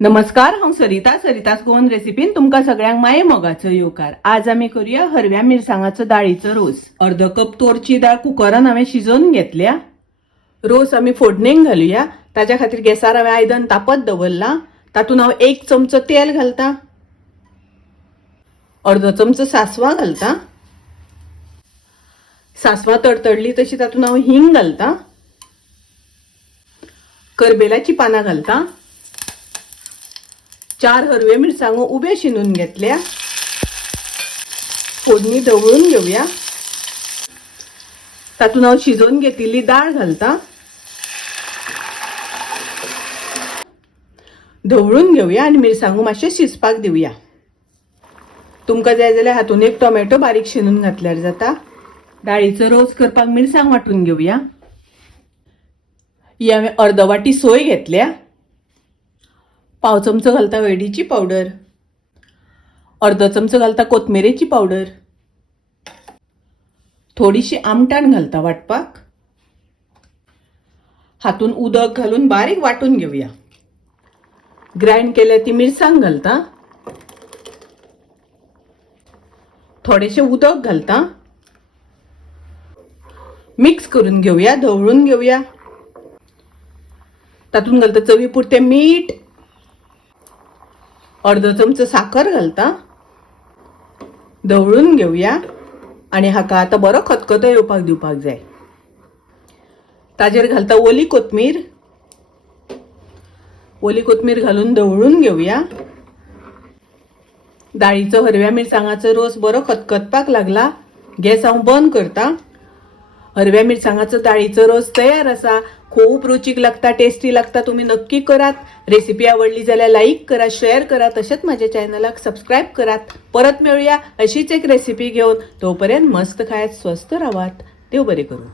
नमस्कार, हांव सरितास गोवन रेसिपीन तुमकां सगळ्यांक माये मोगाचो येवकार। आज आमी करूया हरव्या मिरसांगाचो दाळीचो रोस। अर्ध कप तोरची दाळ कुकरान हांवें शिजोवन घेतल्या। रोस आमी फोडणेक घालुया। ताच्या खातीर गॅसार हांवें आयदन तापत दवरला। तातूंत हांव 1 चमचो तेल घालता, अर्धो चमचो सासवां घालता। सासवां तडतडली तशी तातूंत हांव हिंग घालता, करबेलाची पानां घालता, 4 हरवे मिरसांगो उबे शिनून घेतल्या। फोडणी ढवळून घेऊया। तातूंत हांव शिजोवन घेतिल्ली दाळ घालता, ढवळून घेऊया आनी मिरसांगो मातशे शिजपाक दिवया। तुमकां जाय जाल्यार हातूंत 1 टोमॅटो बारीक शिनून घातल्यार जाता। दाळीचो रोस करपाक मिरसांग वांटून घेऊया। ही हांवें अर्द वाटी सोय घेतल्या। पाव चमचो घालता हळदीची पावडर, अर्धो चमचो घालता कोथमिरेची पावडर, थोडीशी आमटाण घालता वाटपाक। हातून उदक घालून बारीक वाटून घेऊया। ग्राइंड केल्या ती मिरसांग घालता, थोडेशे उदक घालता, मिक्स करून घेऊया, ढवळून घेऊया। तातून घालता चवी पुरते मीठ, अर्धो चमचो साखर घालता, ढवळून घेऊया आणि हाका आता बरो खतखतो येवपाक दिवपाक जाय। ताजेर घालता ओली कोथमीर, घालून ढवळून घेऊया। दाळीचो हरव्या मिरसांगाचो रोस बरो खतखतपाक लागला। गॅस हांव बंद करता। हरव्या मिरसांगाचो दाळीचो रोस तयार आसा। खूप रुचीक लागता, टेस्टी लागता। तुम्ही नक्की करात। रेसिपी आवडली जाल्यार लाईक करा, शेअर करा, तशेंच माझ्या चॅनलाक सबस्क्राईब करात। परत मेळूया अशीच एक रेसिपी घेऊन। तोपर्यंत मस्त खायत, स्वस्त राहात। देव बरे करू।